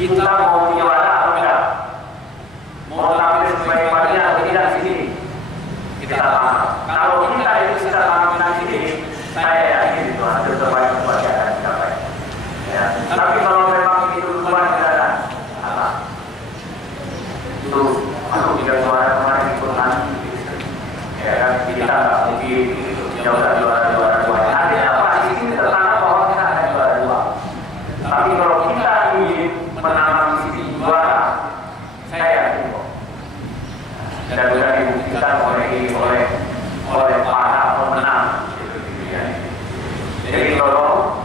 Kita mau juara atau tidak? Mau tampil sebaik-baiknya atau tidak di sini? Kita tanam. Kalau kita itu bisa tanam di sini, saya yakin itu hasil terbaik pasti akan dicapai. Ya. Tapi kalau memang itu luar biasa, apa? Itu aku tidak juara kemarin ikut nanti. Ya kan? Kita nggak mungkin kita udah juara dua. Artinya apa? Di sini tertanam bahwa kita akan juara dua. Tapi kalau kita ingin menanam di sini juara, saya yakin kok. Dan sudah dibuktikan oleh para pemenang. Jadi tolong,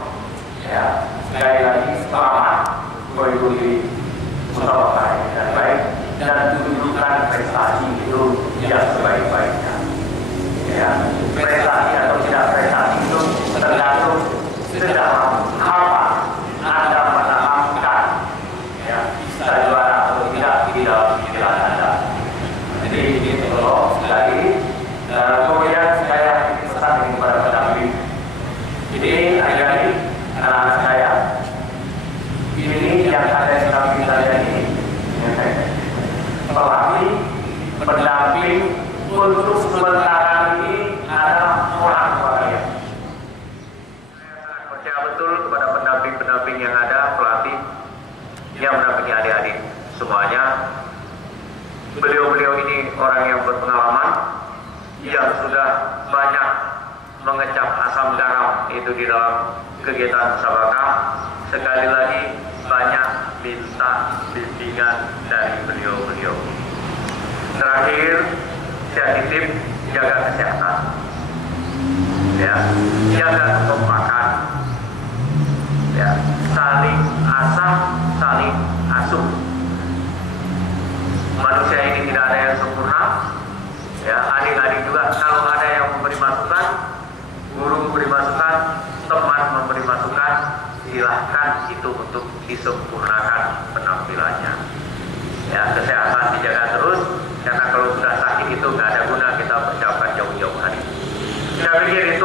ya sekali lagi selamat mengikuti musyawarah yang baik dan tunjukkan prestasi itu yang sebaik-baiknya. Ya, prestasi atau tidak prestasi itu tergantung sejauh apa Anda menanamkan, ya, bisa juara atau tidak di dalam pikiran Anda. Jadi ini tolong sekali. Kemudian saya pesan kepada pendamping. Ini adik-adik anak-anak saya. Ini yang ada di samping saya ini. Pelatih, pendamping untuk sementara ini adalah orang tua saya. Saya percaya betul kepada pendamping-pendamping yang ada, pelatih yang mendampingi adik-adik semuanya. Beliau-beliau ini orang yang berpengalaman, yang sudah banyak mengecap asam garam itu di dalam kegiatan musabakah. Sekali lagi banyak minta bimbingan dari beliau-beliau. Terakhir, saya titip jaga kesehatan, ya, jaga kekompakan, ya, saling asah, saling asuh. Manusia ini tidak ada yang sempurna, ya, adik-adik juga. Kalau ada yang memberi masukan, guru memberi masukan, teman memberi masukan, silahkan itu untuk disempurnakan penampilannya. Ya, kesehatan dijaga terus, karena kalau sudah sakit itu nggak ada guna kita persiapkan jauh-jauh hari. Saya pikir